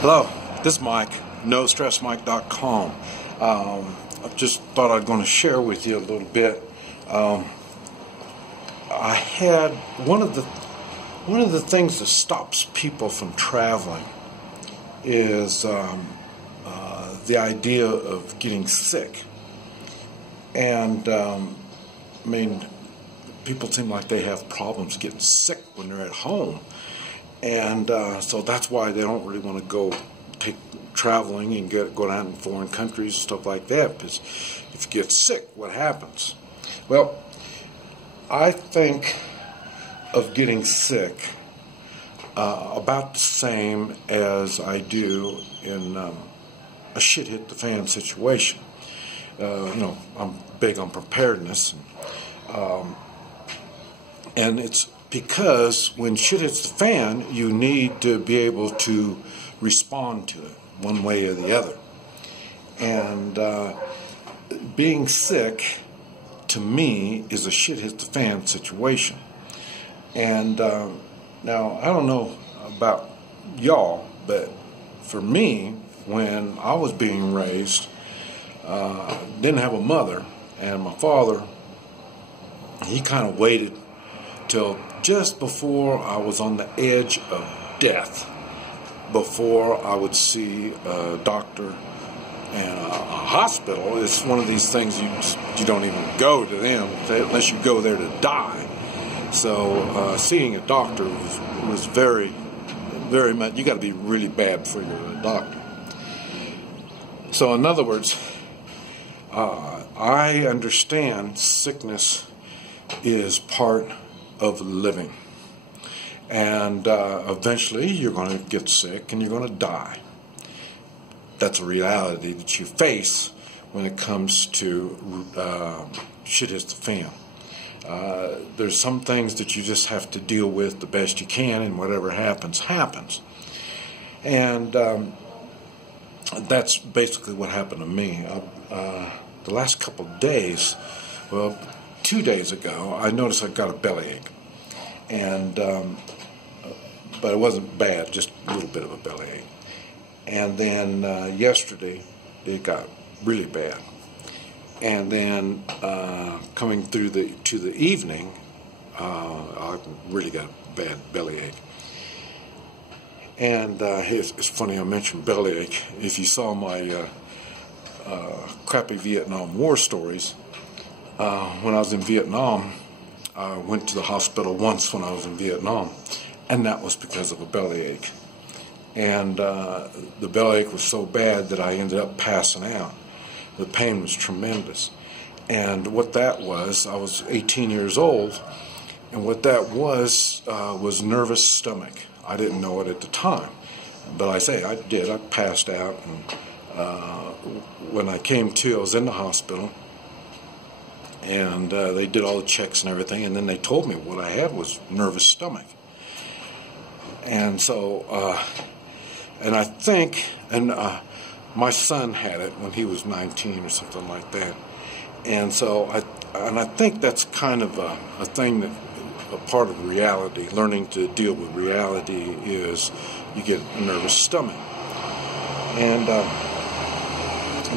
Hello, this is Mike, NoStressMike.com. I just thought I'd going to share with you a little bit. I had one of the things that stops people from traveling is the idea of getting sick. And people seem like they have problems getting sick when they're at home. And so that's why they don't really want to go take traveling and go down in foreign countries and stuff like that, because if you get sick, what happens? Well, I think of getting sick about the same as I do in a shit hit the fan situation. I'm big on preparedness, and it's because when shit hits the fan, you need to be able to respond to it one way or the other. And being sick, to me, is a shit hit the fan situation. And now, I don't know about y'all, but for me, when I was being raised, didn't have a mother, and my father, he kind of waited till just before I was on the edge of death, before I would see a doctor and a hospital. It's one of these things you don't even go to them unless you go there to die. So seeing a doctor was very, very much, you got to be really bad for your doctor. So in other words, I understand sickness is part of living, and eventually you're going to get sick and you're going to die. That's a reality that you face when it comes to shit hits the fan. There's some things that you just have to deal with the best you can, and whatever happens, happens. And that's basically what happened to me. The last couple of days, 2 days ago, I noticed I got a bellyache, and but it wasn't bad, just a little bit of a bellyache. And then yesterday, it got really bad. And then coming through to the evening, I really got a bad bellyache. And it's funny I mentioned bellyache. If you saw my crappy Vietnam War stories, when I was in Vietnam, I went to the hospital once when I was in Vietnam, and that was because of a bellyache. And the bellyache was so bad that I ended up passing out. The pain was tremendous. And what that was, I was 18 years old, and what that was nervous stomach. I didn't know it at the time, but I did. I passed out, and when I came to, I was in the hospital. And they did all the checks and everything, and then they told me what I had was nervous stomach. And so, and I think, my son had it when he was 19 or something like that. And so, I think that's kind of a thing that, a part of reality, learning to deal with reality, is you get a nervous stomach. And,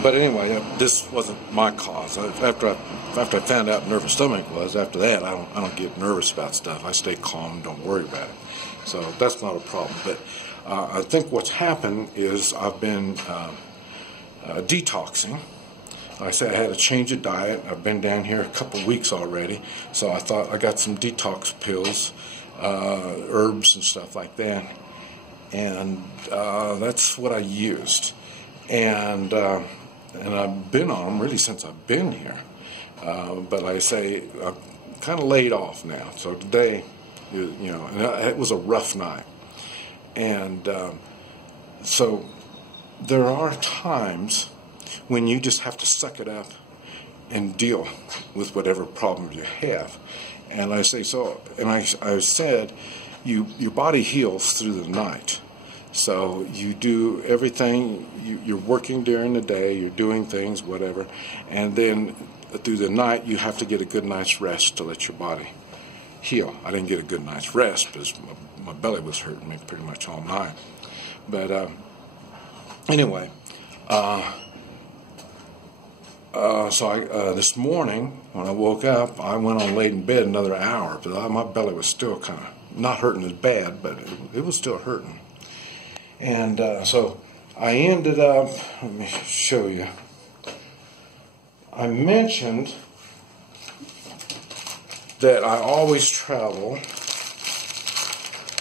but anyway, this wasn't my cause. After I found out nervous stomach was, after that, I don't get nervous about stuff. I stay calm and don't worry about it. So that's not a problem. But I think what's happened is I've been detoxing. Like I said, I had a change of diet. I've been down here a couple weeks already. So I thought I got some detox pills, herbs and stuff like that. And that's what I used. And I've been on them really since I've been here. But like I say, I'm kind of laid off now. So today, and it was a rough night. And so there are times when you just have to suck it up and deal with whatever problems you have. And I say so, and I said, your body heals through the night. So you do everything, you're working during the day, you're doing things, whatever, and then through the night you have to get a good night's rest to let your body heal. I didn't get a good night's rest because my belly was hurting me pretty much all night. But Anyway, so this morning when I woke up, I went on laid in bed another hour, but my belly was still kind of not hurting as bad, but it was still hurting. And so I ended up, let me show you. I mentioned that I always travel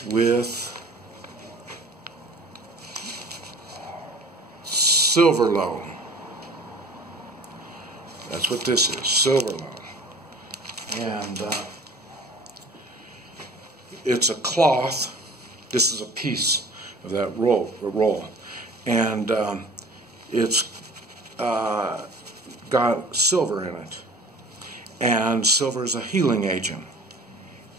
with Silverlone. That's what this is, Silverlone. And it's a cloth. This is a piece of that roll. And it's got silver in it. And silver is a healing agent.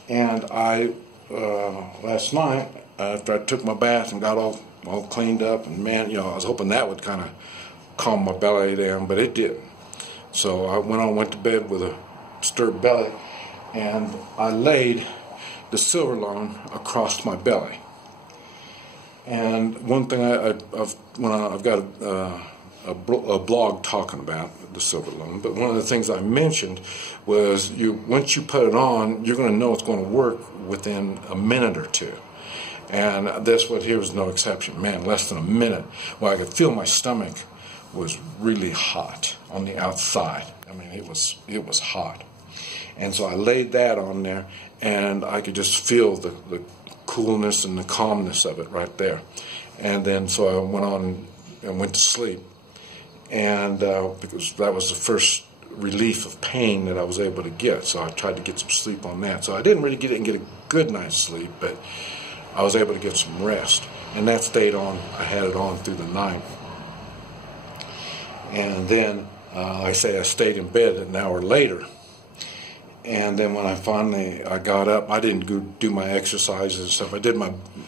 And I, last night, after I took my bath and got all cleaned up, and man, I was hoping that would kind of calm my belly down, but it didn't. So I went to bed with a disturbed belly, and I laid the Silverlone across my belly. And one thing I've got a blog talking about the Silverlone, but one of the things I mentioned was once you put it on, you're going to know it's going to work within a minute or two. And this one here was no exception. Man, less than a minute. Well, I could feel my stomach was really hot on the outside. I mean, it was hot. And so I laid that on there, and I could just feel the coolness and the calmness of it right there. And then so I went on and went to sleep. And because that was the first relief of pain that I was able to get. So I tried to get some sleep on that. So I didn't really get a good night's sleep, but I was able to get some rest. And that stayed on. I had it on through the night. And then, I stayed in bed an hour later. And then when I got up, I didn't go do my exercises and stuff. I did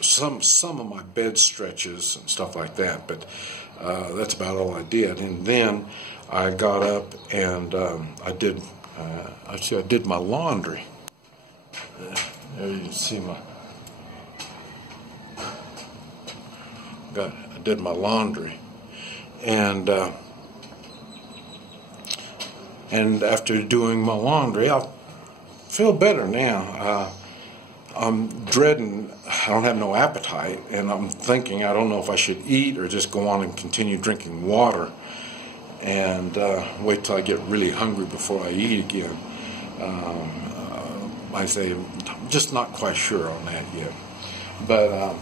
some of my bed stretches and stuff like that, but that's about all I did. And then I got up and I did my laundry. There you can see I did my laundry, and after doing my laundry, I feel better now. I'm dreading, I don't have no appetite, and I'm thinking I don't know if I should eat or just go on and continue drinking water and wait till I get really hungry before I eat again. I'm just not quite sure on that yet. But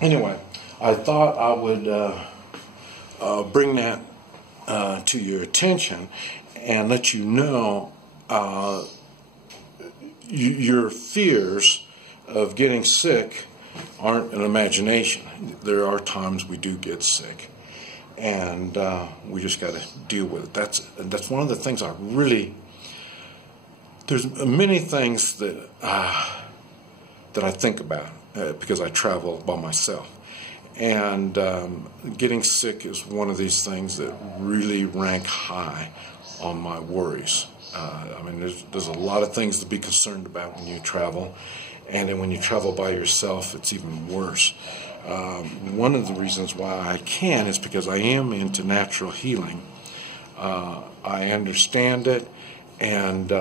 anyway, I thought I would bring that to your attention and let you know your fears of getting sick aren't an imagination. There are times we do get sick, and we just got to deal with it. That's one of the things I really. There's many things that I think about because I travel by myself. And getting sick is one of these things that really rank high on my worries. I mean, there's a lot of things to be concerned about when you travel, and then when you travel by yourself, it's even worse. One of the reasons why I can is because I am into natural healing. I understand it, and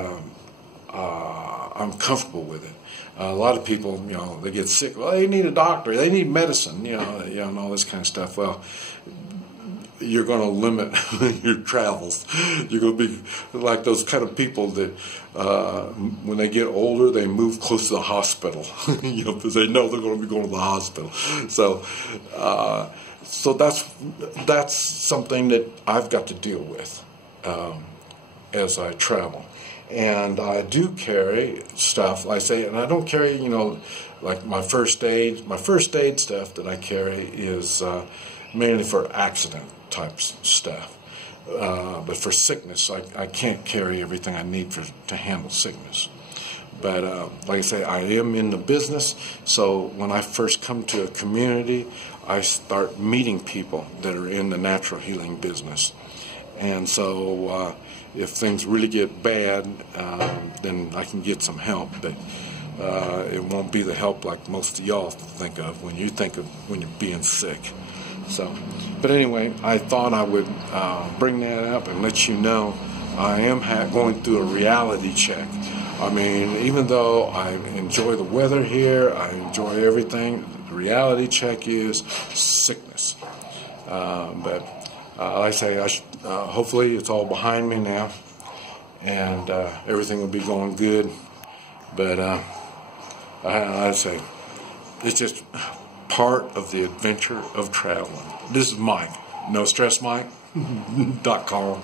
I'm comfortable with it. A lot of people, they get sick. Well, they need a doctor. They need medicine, and all this kind of stuff. Well, you're going to limit your travels. You're going to be like those kind of people that, when they get older, they move close to the hospital, because they know they're going to be going to the hospital. So that's something that I've got to deal with as I travel. And I do carry stuff, and I don't carry, like my first aid. My first aid stuff that I carry is mainly for accident type stuff. But for sickness, I can't carry everything I need to handle sickness. But like I say, I am in the business, so when I first come to a community, I start meeting people that are in the natural healing business. And so if things really get bad, then I can get some help, but it won't be the help like most of y'all think of when you're being sick. So, but anyway, I thought I would bring that up and let you know I am going through a reality check. I mean, even though I enjoy the weather here, I enjoy everything, the reality check is sickness. But like I say, hopefully it's all behind me now, and everything will be going good. But like I say, it's just part of the adventure of traveling. This is Mike, NoStressMike.com.